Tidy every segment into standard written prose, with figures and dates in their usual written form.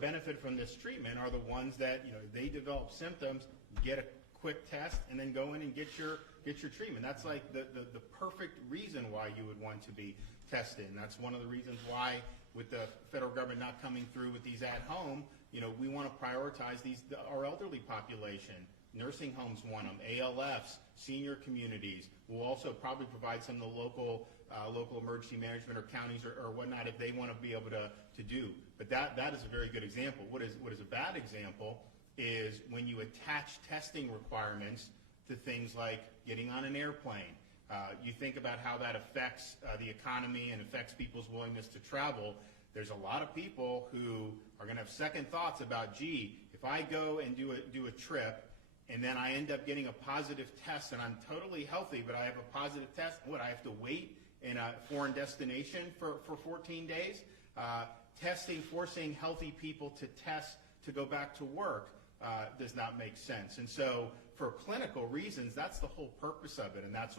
benefit from this treatment are the ones that, they develop symptoms, get a quick test, and then go in and get your treatment. That's like the perfect reason why you would want to be tested. And that's one of the reasons why, with the federal government not coming through with these at home, we want to prioritize our elderly population. Nursing homes want them, ALFs, senior communities. We'll also probably provide some of the local emergency management or counties or whatnot if they want to be able to do. But that is a very good example. What is a bad example is when you attach testing requirements to things like getting on an airplane. You think about how that affects the economy and affects people's willingness to travel. There's a lot of people who are going to have second thoughts about, gee, if I go and do a trip and then I end up getting a positive test and I'm totally healthy, but I have a positive test, I have to wait in a foreign destination for 14 days? Testing, forcing healthy people to test to go back to work does not make sense. And so for clinical reasons, that's the whole purpose of it, and that's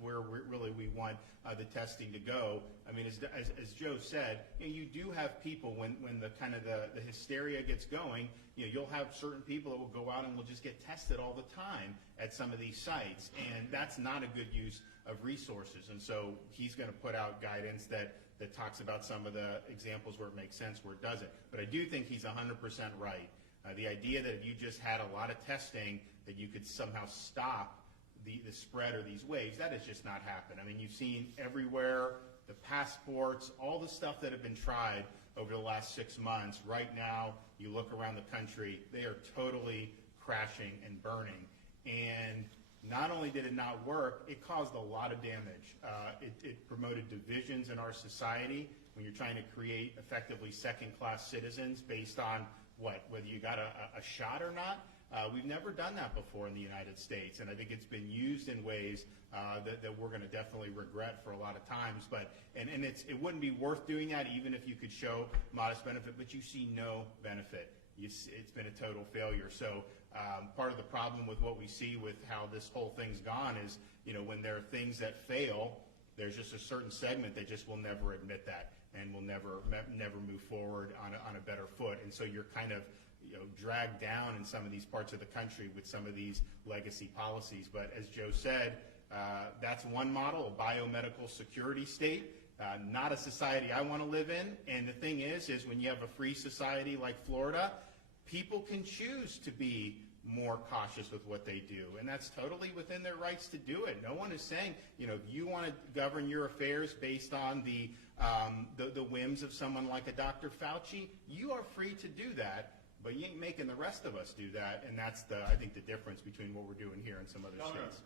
where we want the testing to go. I mean, as Joe said, you do have people when the kind of the hysteria gets going, you'll have certain people that will go out and will just get tested all the time at some of these sites, and that's not a good use of resources. And so he's going to put out guidance that talks about some of the examples where it makes sense, where it doesn't. But I do think he's 100% right. The idea that if you just had a lot of testing, that you could somehow stop the spread or these waves, that has just not happened. I mean, you've seen everywhere, the passports, all the stuff that have been tried over the last 6 months. Right now, you look around the country, they are totally crashing and burning. And not only did it not work, it caused a lot of damage. It promoted divisions in our society when you're trying to create effectively second-class citizens based on whether you got a shot or not. We've never done that before in the United States, and I think it's been used in ways that we're going to definitely regret for a lot of times. But it wouldn't be worth doing that even if you could show modest benefit, but you see no benefit. It's been a total failure. So part of the problem with what we see with how this whole thing's gone is, when there are things that fail, there's just a certain segment that just will never admit that and will never move forward on a better foot. And so you're kind of dragged down in some of these parts of the country with some of these legacy policies. But as Joe said, that's one model, a biomedical security state, not a society I want to live in. And the thing is when you have a free society like Florida, people can choose to be more cautious with what they do, and that's totally within their rights to do it. No one is saying, if you want to govern your affairs based on the whims of someone like a Dr. Fauci, you are free to do that, but you ain't making the rest of us do that, and that's I think the difference between what we're doing here and some other states.